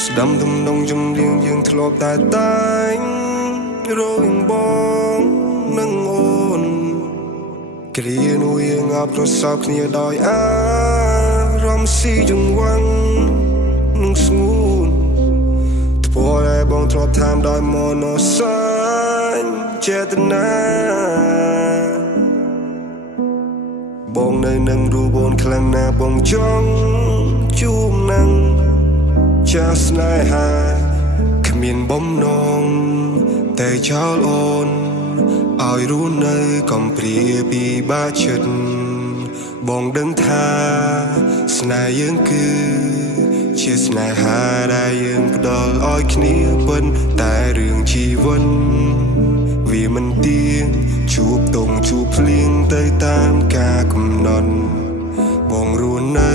ស្ដាំទំនងចំរៀងយើងធ្លាប់តែរងបងនឹងអូនគ្រានោះយើងអបប្រសពគ្នាដោយអារម្មណ៍ស៊ីចង្វាន់នឹងស្ងួនថ្ពរតែបងធ្លាប់តាមដោយមនោសាញ់ចេតនាបងនៅនឹងរូបអូនខ្លាំងណាស់បងចង់ជួបនឹងចាស់ស្នេហាគ្មានបំណងតែចោលអូនឲ្យរស់នៅកំព្រាពីបាចិត្តបងដឹងថាស្នេហ៍យើងគឺជាស្នេហាដែលយើងផ្ដល់ឲ្យគ្នាប៉ុន្តែរឿងជីវិតវាមិនទៀងជួបតងជួបភ្លៀងទៅតាមការកំណត់បងរស់នៅ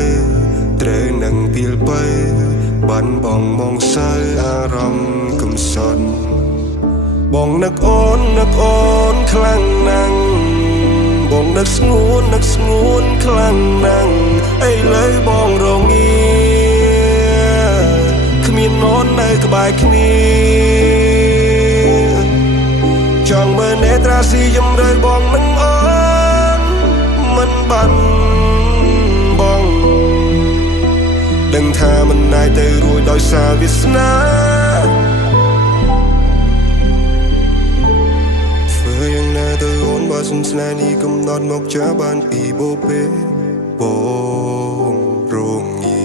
ត្រូវនឹងពីលបីបាត់បងមកសើអារម្មណ៍កំសត់បងនឹកអូនខ្លាំងណាស់បងនឹកស្ងួនខ្លាំងណាស់ឥឡូវបងរងាគ្មានអូននៅក្បែរគ្នាចង់មើលនេត្រាស៊ីជំរឿបងនឹងអូនមិនបានបងដឹងថាមិនអាចទៅរួចដោយសារវាសនាធ្វើយ៉ាងណាទៅអូនបើសិនស្នេហ៍នេះកំណត់មកចាបានពីបូពេបងរងា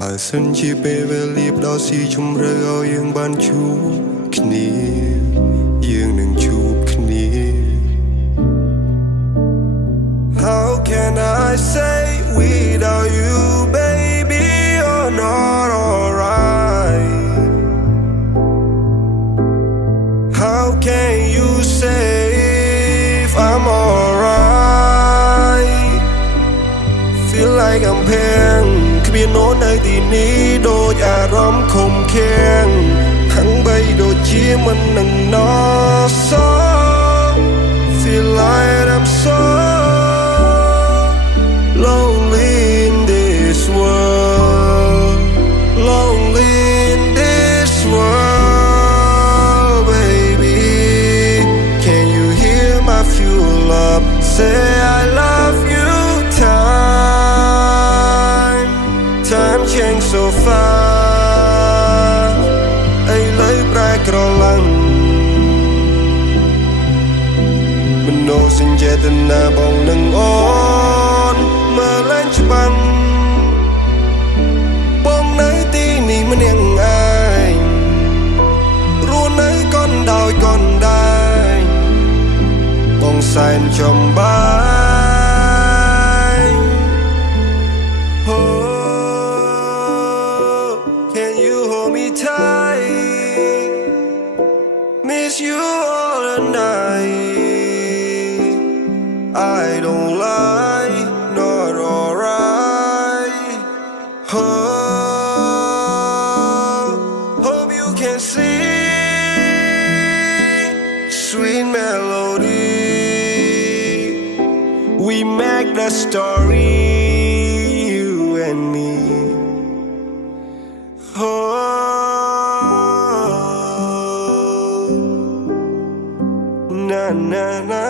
បើសិនជាពេលវេលាផ្ដោតស៊ីជំរឿឲ្យយើងបានជួបគ្នាយើងនឹងជួបគ្នា How can I say without you baby you're not alright How can you say if I'm alright Feel like I'm paying គ្មានអូននៅទីនេះដូចអារម្មណ៍ខំខាំងខាងបីដូចជាមិននឹងណស Feel like I'm so lonely in this world Lonely in this world Baby Can you hear my fuel up Say I love you Time change so fast ឥឡូវប្រែក្រឡាំងមនោសញ្ចេតនាបងនឹងអូនមើលឡើងច្បាស់បងនៅទីនេះម្នាក់ឯងរស់នៅកនដោយកនដែរបងសែនចំបាយ Can you hold me tight Miss you all the night I don't lie not alright Hope you can see Sweet melody We make the story You and me Na na na